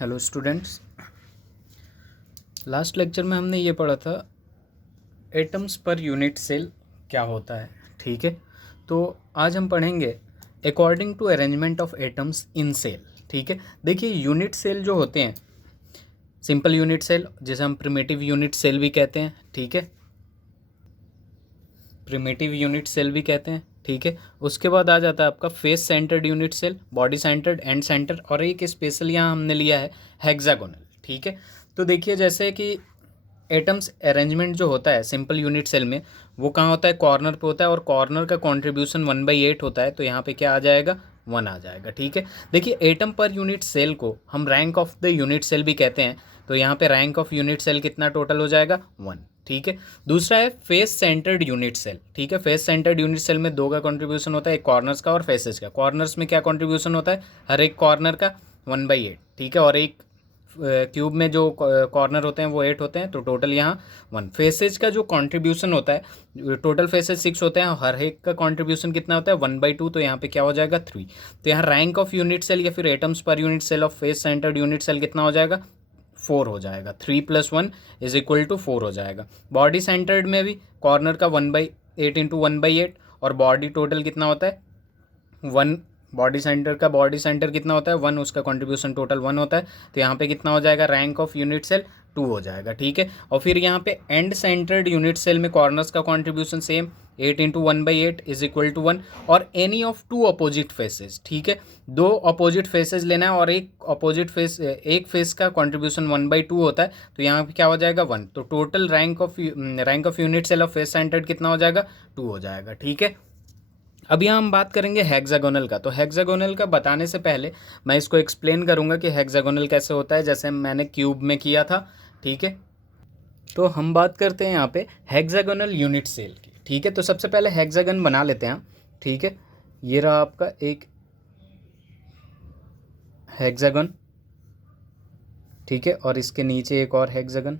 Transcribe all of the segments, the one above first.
Hello students, last lecture में हमने ये पढ़ा था एटम्स पर यूनिट सेल क्या होता है। ठीक है, तो आज हम पढ़ेंगे according to arrangement of atoms in cell. ठीक है, देखिए यूनिट सेल जो होते हैं, सिंपल यूनिट सेल जिसे हम प्रिमिटिव यूनिट सेल भी कहते हैं। ठीक है, प्रिमिटिव यूनिट सेल भी कहते हैं। ठीक है, उसके बाद आ जाता है आपका face centred unit cell, body centred, end centre, और एक स्पेशल यहाँ हमने लिया है हेक्सागोनल। ठीक है, तो देखिए जैसे कि एटम्स अरेंजमेंट जो होता है सिंपल यूनिट सेल में, वो कहाँ होता है? कॉर्नर पे होता है, और कॉर्नर का कॉन्ट्रीब्यूशन 1/8 होता है, तो यहाँ पे क्या आ जाएगा? 1 आ जाएगा। ठीक है, देखिए एटम पर यूनिट सेल को हम rank of the unit cell भी कहते हैं, तो यहाँ पे रैंक ऑफ यूनिट सेल कितना टोटल हो जाएगा? 1। ठीक है, दूसरा है फेस सेंटर्ड यूनिट सेल। ठीक है, फेस सेंटर्ड यूनिट सेल में दो का कॉन्ट्रीब्यूशन होता है, एक कॉर्नर्स का और फेसेस का। कॉर्नर्स में क्या कॉन्ट्रीब्यूशन होता है? हर एक कॉर्नर का 1/8। ठीक है, और एक क्यूब में जो कॉर्नर होते हैं वो 8 होते हैं, तो टोटल यहाँ 1। फेसेज का जो कंट्रीब्यूशन होता है, टोटल फेसेज 6 होते हैं, हर एक का कंट्रीब्यूशन कितना होता है? 1/2, तो यहाँ पे क्या हो जाएगा? 3। तो यहाँ रैंक ऑफ यूनिट सेल या फिर atoms per unit cell of face centred unit cell कितना हो जाएगा? 4 हो जाएगा। 3 + 1 = 4 हो जाएगा। बॉडी सेंटर्ड में भी कॉर्नर का 1/8 इंटू 1/8, और बॉडी टोटल कितना होता है? 1। बॉडी सेंटर कितना होता है? 1, उसका कंट्रीब्यूशन टोटल 1 होता है, तो यहाँ पे कितना हो जाएगा? रैंक ऑफ यूनिट सेल 2 हो जाएगा। ठीक है, और फिर यहाँ पे एंड सेंटर्ड यूनिट सेल में कॉर्नर्स का कंट्रीब्यूशन सेम 8 इंटू 1/8 = 1, और एनी ऑफ 2 अपोजिट फेसेस। ठीक है, 2 अपोजिट फेसेस लेना है, और एक फेस का कंट्रीब्यूशन 1/2 होता है, तो यहाँ पे क्या हो जाएगा? 1। तो total rank of unit cell of face centred कितना हो जाएगा? 2 हो जाएगा। ठीक है, अब यहाँ हम बात करेंगे हेक्सागोनल का। तो हेक्सागोनल का बताने से पहले मैं इसको एक्सप्लेन करूँगा कि हेक्सागोनल कैसे होता है, जैसे मैंने क्यूब में किया था। ठीक है, तो हम बात करते हैं यहाँ पे हेक्सागोनल यूनिट सेल की। ठीक है, तो सबसे पहले हेक्सागन बना लेते हैं। ठीक है, ये रहा आपका एक हेक्सागन। ठीक है, और इसके नीचे एक और हेक्सागन।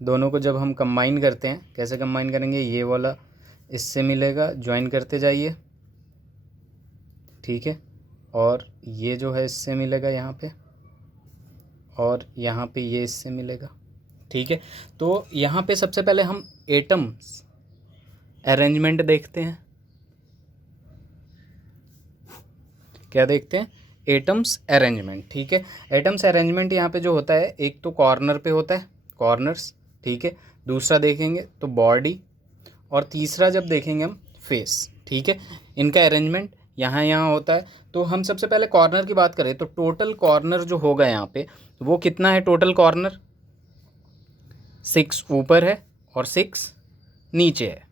दोनों को जब हम कंबाइन करते हैं, कैसे कंबाइन करेंगे? ये वाला इससे मिलेगा, ज्वाइन करते जाइए। ठीक है, और ये जो है इससे मिलेगा यहाँ पे, और यहाँ पे ये इससे मिलेगा। ठीक है, तो यहाँ पे सबसे पहले हम एटम्स अरेंजमेंट देखते हैं। क्या देखते हैं? Atoms arrangement. ठीक है, एटम्स अरेंजमेंट यहाँ पे जो होता है, एक तो कॉर्नर पे होता है, कॉर्नर्स। ठीक है, दूसरा देखेंगे तो बॉडी, और तीसरा जब देखेंगे हम फेस। ठीक है, इनका अरेंजमेंट यहाँ होता है। तो हम सबसे पहले कॉर्नर की बात करें, तो टोटल कॉर्नर जो होगा यहाँ पे, वो कितना है? टोटल कॉर्नर 6 ऊपर है और 6 नीचे है।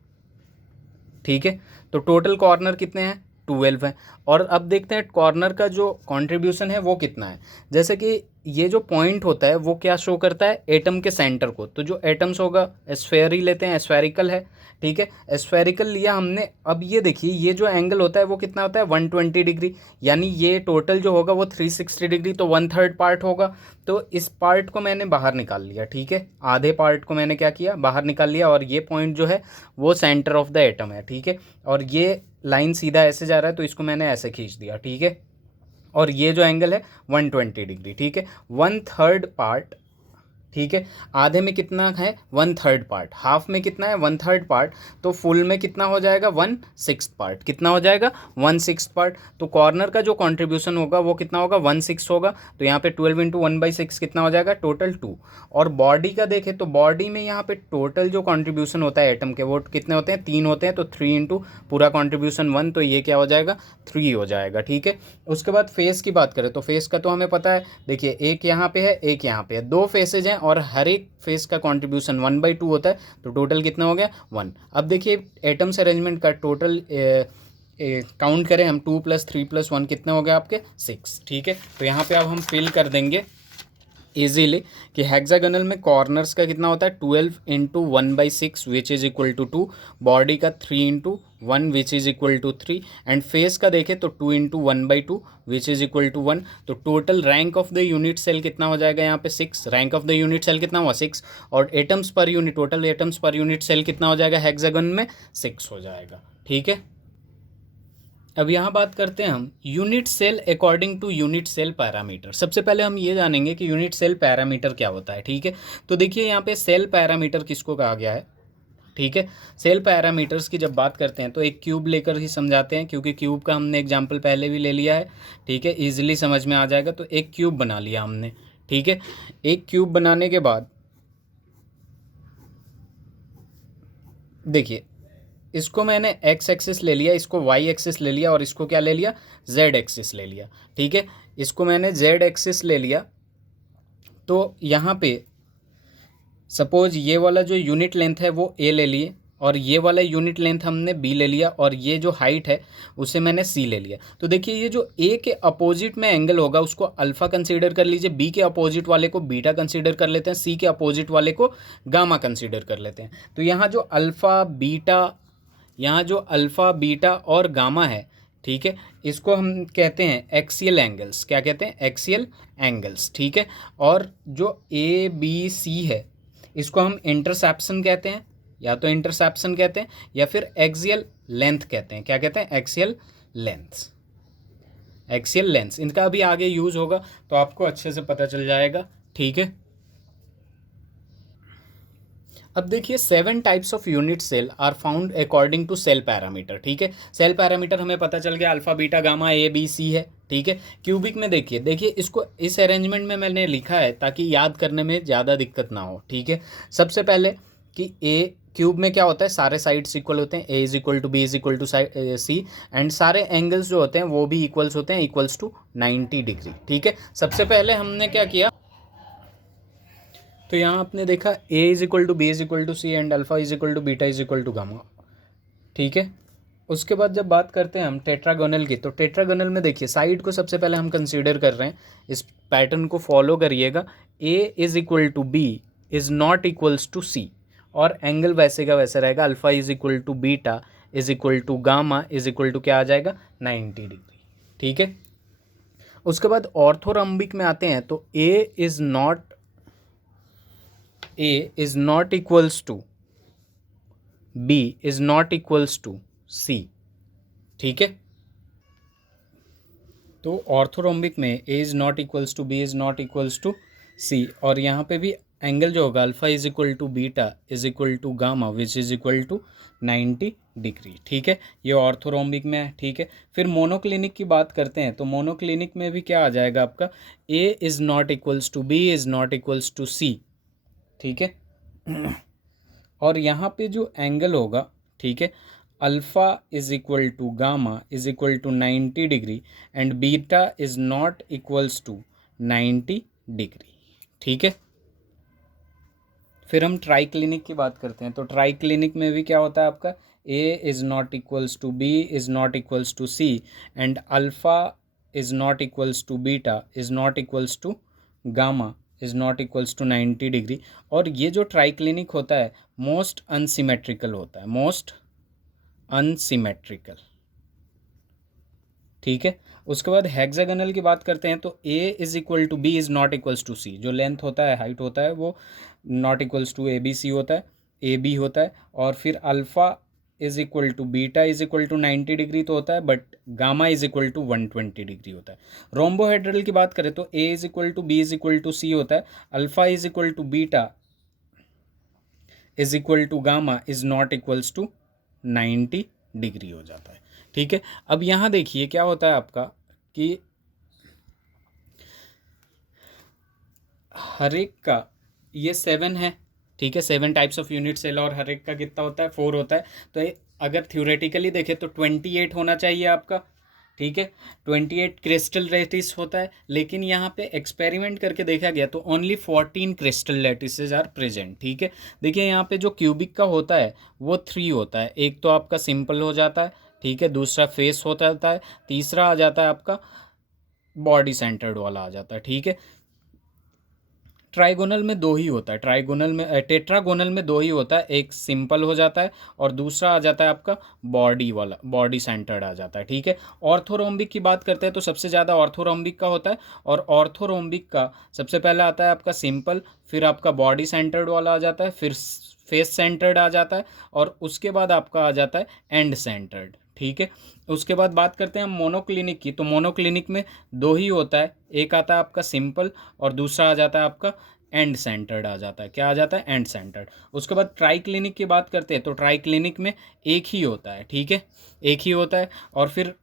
ठीक है, तो टोटल कॉर्नर कितने हैं? 12 है। और अब देखते हैं कॉर्नर का जो कंट्रीब्यूशन है वो कितना है। जैसे कि ये जो पॉइंट होता है वो क्या शो करता है? एटम के सेंटर को। तो जो एटम्स होगा स्फेयर ही लेते हैं, स्फेरिकल है। ठीक है, स्फेरिकल लिया हमने। अब ये देखिए, ये जो एंगल होता है वो कितना होता है? 120 डिग्री, यानी ये टोटल जो होगा वो 360 डिग्री, तो 1/3 पार्ट होगा। तो इस पार्ट को मैंने बाहर निकाल लिया। ठीक है, आधे पार्ट को मैंने क्या किया? बाहर निकाल लिया, और ये पॉइंट जो है वो सेंटर ऑफ द एटम है। ठीक है, और ये लाइन सीधा ऐसे जा रहा है, तो इसको मैंने ऐसे खींच दिया। ठीक है, और ये जो एंगल है 120 डिग्री। ठीक है, 1/3 पार्ट। ठीक है, आधे में कितना है? 1/3 पार्ट। हाफ में कितना है? 1/3 पार्ट। तो फुल में कितना हो जाएगा? 1/6 पार्ट। कितना हो जाएगा? 1/6 पार्ट। तो कॉर्नर का जो कंट्रीब्यूशन होगा वो कितना होगा? 1/6 होगा। तो यहाँ पे 12 इंटू 1/6 कितना हो जाएगा? टोटल 2। और बॉडी का देखें तो बॉडी में यहाँ पे टोटल जो कंट्रीब्यूशन होता है एटम के, वो कितने होते हैं? 3 होते हैं, तो 3 इंटू पूरा कॉन्ट्रीब्यूशन 1, तो ये क्या हो जाएगा? 3 हो जाएगा। ठीक है, उसके बाद फेस की बात करें, तो फेस का तो हमें पता है। देखिए, एक यहाँ पे है, एक यहाँ पे है, 2 फेसेज हैं, और हर एक फेस का कंट्रीब्यूशन 1/2 होता है, तो टोटल कितना हो गया? 1। अब देखिए एटम्स अरेंजमेंट का टोटल काउंट करें हम, 2 + 3 + 1 कितने हो गए आपके? 6। ठीक है, तो यहाँ पे अब हम फिल कर देंगे इजीली कि हेक्सागोनल में कॉर्नर्स का कितना होता है? 12 into 1/6 which is equal to 2, body का 3 into 1 which is equal to 3, and face का देखें तो 2 into 1/2 which is equal to 1। तो total rank of the unit cell कितना हो जाएगा यहाँ पे? 6। Rank of the unit cell कितना हुआ? 6। और atoms per unit, total atoms per unit cell कितना हो जाएगा हेक्सागोन में? 6 हो जाएगा। ठीक है, अब यहाँ बात करते हैं हम unit cell according to unit cell parameter. सबसे पहले हम ये जानेंगे कि यूनिट सेल पैरामीटर क्या होता है, ठीक है। तो देखिए यहाँ पे सेल पैरामीटर किसको कहा गया है, ठीक है। सेल पैरामीटर्स की जब बात करते हैं तो एक क्यूब लेकर ही समझाते हैं, क्योंकि क्यूब का हमने एग्जाम्पल पहले भी ले लिया है, ठीक है, ईजिली समझ में आ जाएगा। तो एक क्यूब बना लिया हमने, ठीक है। एक क्यूब बनाने के बाद देखिए, इसको मैंने एक्स एक्सिस ले लिया, इसको वाई एक्सिस ले लिया और इसको क्या ले लिया, जेड एक्सिस ले लिया, ठीक है। इसको मैंने जेड एक्सिस ले लिया, तो यहाँ पे सपोज ये वाला जो यूनिट लेंथ है वो ए ले लिए, और ये वाला यूनिट लेंथ हमने बी ले लिया, और ये जो हाइट है उसे मैंने सी ले लिया। तो देखिए ये जो ए के अपोजिट में एंगल होगा उसको अल्फ़ा कंसीडर कर लीजिए, बी के अपोजिट वाले को बीटा कंसीडर कर लेते हैं, सी के अपोजिट वाले को गामा कंसीडर कर लेते हैं। तो यहाँ जो अल्फ़ा बीटा और गामा है, ठीक है, इसको हम कहते हैं एक्सियल एंगल्स। क्या कहते हैं, एक्सियल एंगल्स, ठीक है। और जो ए बी सी है इसको हम इंटरसेप्शन कहते हैं, या तो इंटरसेप्शन कहते हैं या फिर एक्सियल लेंथ कहते हैं। क्या कहते हैं, एक्सियल लेंथ। एक्सियल लेंथ इनका अभी आगे यूज़ होगा तो आपको अच्छे से पता चल जाएगा, ठीक है। अब देखिए 7 types of unit cell are found according to cell parameter, ठीक है। सेल पैरामीटर हमें पता चल गया, alpha beta gamma A B C है, ठीक है। क्यूबिक में देखिए इसको इस अरेंजमेंट में मैंने लिखा है ताकि याद करने में ज़्यादा दिक्कत ना हो, ठीक है। सबसे पहले कि ए क्यूब में क्या होता है, सारे साइड्स इक्वल होते हैं, A is equal to B is equal to C, and सारे एंगल्स जो होते हैं वो भी इक्वल्स होते हैं, इक्वल्स टू 90 डिग्री, ठीक है। सबसे पहले हमने क्या किया, तो यहाँ आपने देखा A is equal to B is equal to C and alpha is equal to beta is equal to gamma, ठीक है। उसके बाद जब बात करते हैं हम टेट्रागोनल की, तो टेट्रागोनल में देखिए साइड को सबसे पहले हम कंसीडर कर रहे हैं, इस पैटर्न को फॉलो करिएगा। A is equal to B is not equals to C, और एंगल वैसे का वैसे रहेगा, alpha is equal to beta is equal to gamma is equal to क्या आ जाएगा, 90 डिग्री, ठीक है। उसके बाद ऑर्थोरम्बिक में आते हैं तो A is not equals to B is not equals to C, ठीक है। तो ऑर्थोरोम्बिक में A is not equals to B is not equals to C, और यहाँ पे भी एंगल जो होगा alpha is equal to beta is equal to gamma which is equal to 90 degree, ठीक है। ये ऑर्थोरोम्बिक में है, ठीक है। फिर मोनोक्लिनिक की बात करते हैं तो मोनोक्लिनिक में भी क्या आ जाएगा आपका, A is not equals to B is not equals to C, ठीक है। और यहाँ पे जो एंगल होगा, ठीक है, alpha is equal to gamma is equal to 90 degree and beta is not equals to 90 degree, ठीक है। फिर हम ट्राइक्लिनिक की बात करते हैं तो ट्राइक्लिनिक में भी क्या होता है आपका, A is not equals to B is not equals to C and alpha is not equals to beta is not equals to gamma is not equals to 90 degree. और ये जो ट्राइक्लिनिक होता है मोस्ट अनसिमेट्रिकल होता है, most unsymmetrical, ठीक है। उसके बाद हेक्सागोनल की बात करते हैं तो A is equal to B is not equals to C, जो लेंथ होता है, हाइट होता है, वो not equals to A B C होता है, ए बी होता है। और फिर alpha is equal to beta is equal to 90 degree तो होता है, but gamma is equal to 120 degree होता है। रोम्बोहेड्रल की बात करें तो A is equal to B is equal to C होता है, alpha is equal to beta is equal to gamma is not equals to 90 degree हो जाता है, ठीक है। अब यहाँ देखिए क्या होता है आपका कि हर एक का ये 7 है, ठीक है, 7 टाइप्स ऑफ यूनिट सेल, और हर एक का कितना होता है, 4 होता है। तो अगर थ्योरेटिकली देखें तो 28 होना चाहिए आपका, ठीक है, 28 क्रिस्टल लैटिस होता है। लेकिन यहाँ पे एक्सपेरिमेंट करके देखा गया तो ओनली 14 क्रिस्टल लैटिसेज आर प्रेजेंट, ठीक है। देखिए यहाँ पे जो क्यूबिक का होता है वो 3 होता है, एक तो आपका सिंपल हो जाता है, ठीक है, दूसरा फेस हो जाता है, तीसरा आ जाता है आपका बॉडी सेंटर्ड वाला आ जाता है, ठीक है। ट्राइगोनल में 2 ही होता है, टेट्रागोनल में 2 ही होता है, एक सिंपल हो जाता है और दूसरा आ जाता है आपका बॉडी वाला, बॉडी सेंटर्ड आ जाता है, ठीक है। ऑर्थोरोम्बिक की बात करते हैं तो सबसे ज़्यादा ऑर्थोरोम्बिक का होता है, और ऑर्थोरोम्बिक का सबसे पहला आता है आपका सिंपल, फिर आपका बॉडी सेंटर्ड वाला आ जाता है, फिर फेस सेंटर्ड आ जाता है, और उसके बाद आपका आ जाता है एंड सेंटर्ड, ठीक है। उसके बाद बात करते हैं हम मोनोक्लिनिक की। तो मोनोक्लिनिक में दो ही होता है, एक आता है आपका सिंपल और दूसरा आ जाता है आपका एंड सेंटर्ड आ जाता है। क्या आ जाता है? And centred. उसके बाद ट्राई क्लिनिक की बात करते हैं तो ट्राई क्लिनिक में एक ही होता है, ठीक है, एक ही होता है। और फिर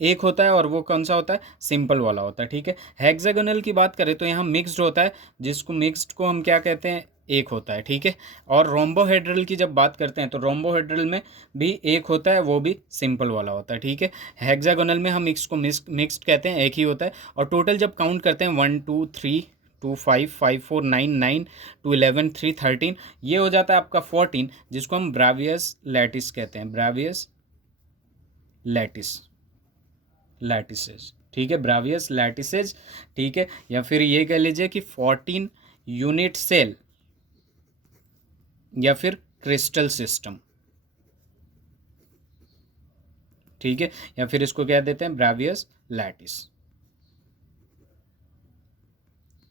एक होता है और वो कौन सा होता है? सिंपल वाला होता है, ठीक है। हेक्सागोनल की बात करें तो यहाँ मिक्स्ड होता है, जिसको मिक्स्ड को हम क्या कहते हैं? एक होता है, ठीक है। और रोम्बोहेड्रल की जब बात करते हैं तो रोम्बोहेड्रल में भी एक होता है, वो भी सिंपल वाला होता है, ठीक है। हेक्सागोनल में हम मिक्स को मिक्स्ड कहते हैं, एक ही होता है। और टोटल जब काउंट करते हैं 1 2 3 2 5 5 4 9 9 2 11 3 13, ये हो जाता है आपका 14, जिसको हम ब्रावियस लैटिस कहते हैं। ब्रावियस लैटिस, लैटिसेज, ठीक है, ब्रावियस लैटिसेज, ठीक है। या फिर ये कह लीजिए कि 14 यूनिट सेल या फिर क्रिस्टल सिस्टम, ठीक है। या फिर इसको क्या देते हैं? ब्रावियस लैटिस,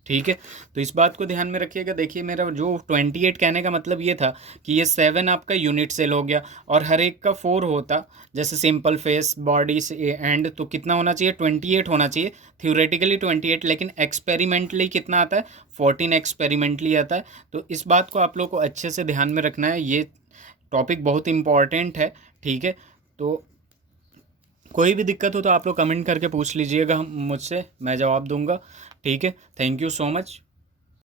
ठीक है। तो इस बात को ध्यान में रखिएगा। देखिए मेरा जो 28 कहने का मतलब ये था कि ये 7 आपका यूनिट सेल हो गया और हर एक का 4 होता, जैसे सिंपल फेस बॉडी से एंड, तो कितना होना चाहिए? 28 होना चाहिए, थ्योरेटिकली 28, लेकिन एक्सपेरिमेंटली कितना आता है? 14 एक्सपेरिमेंटली आता है। तो इस बात को आप लोग को अच्छे से ध्यान में रखना है, ये टॉपिक बहुत इंपॉर्टेंट है, ठीक है। तो कोई भी दिक्कत हो तो आप लोग कमेंट करके पूछ लीजिएगा, हम मुझसे, मैं जवाब दूंगा, ठीक है। Thank you so much.